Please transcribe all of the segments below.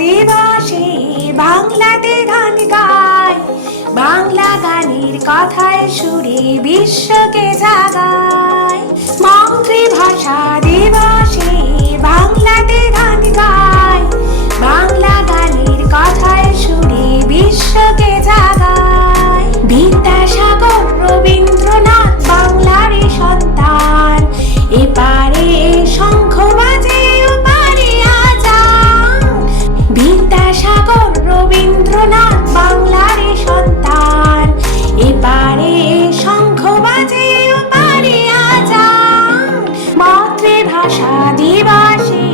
দিবসে বাংলাতে গান গায়, বাংলা গানের কথায় সুরে বিশ্বকে জাগায়। মাতৃভাষা দিবসে বাংলাতে গান গায়, বাংলা গানের কথায় সুরে বিশ্বকে জাগায়। বিদ্যাসাগর রবীন্দ্রনাথ বাংলারই সন্তান, এপারে শঙ্খ বাজে ওপারে আজান। বিদ্যাসাগর রবীন্দ্রনাথ বাংলারই সন্তান, এপারে শঙ্খ বাজে ওপারে আজান। মাতৃভাষা দিবসে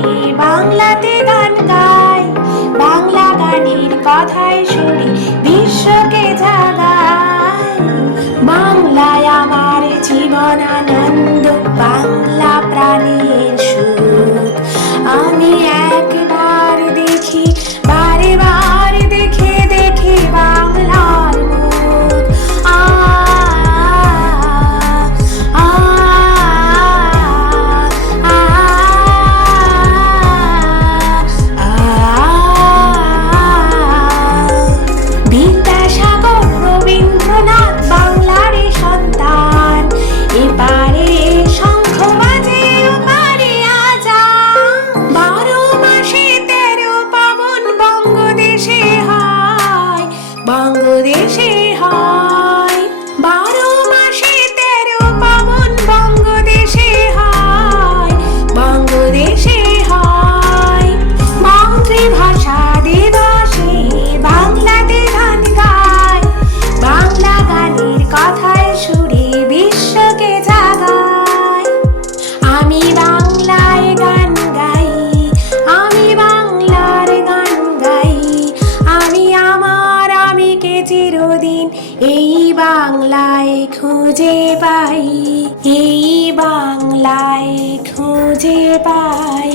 বাংলাতে গান গায়, বাংলা গানের কথায় সুরে বিশ্বকে জাগায়। বাংলায় আমার জীবন আনন্দ, বাংলা প্রাণের সুখ। আমি একবার দেখি, বারে বার দেখে দেখে বাংলার মুখ। আ আ আ বিদ্যাসাগর রবীন্দ্রনাথ বাংলারই সন্তান, এপারে শঙ্খ বাজে ওপারে আজান। 12 মাসে 13 পার্বণ বঙ্গদেশে হয়, বঙ্গদেশে হয়। 12 মাসে 13 পার্বণ বঙ্গদেশে হয়, বঙ্গদেশে হয়। মাতৃভাষা দিবসে বাংলাতে গান গায়, বাংলা গানের কথায় সুরে বিশ্বকে জাগায়। আমি বাংলায় গান গাই, আমি বাংলার গান গাই। আমি আমার আমিকে চিরদিন এই বাংলায় খুঁজে পাই, এই বাংলায় খুঁজে পাই।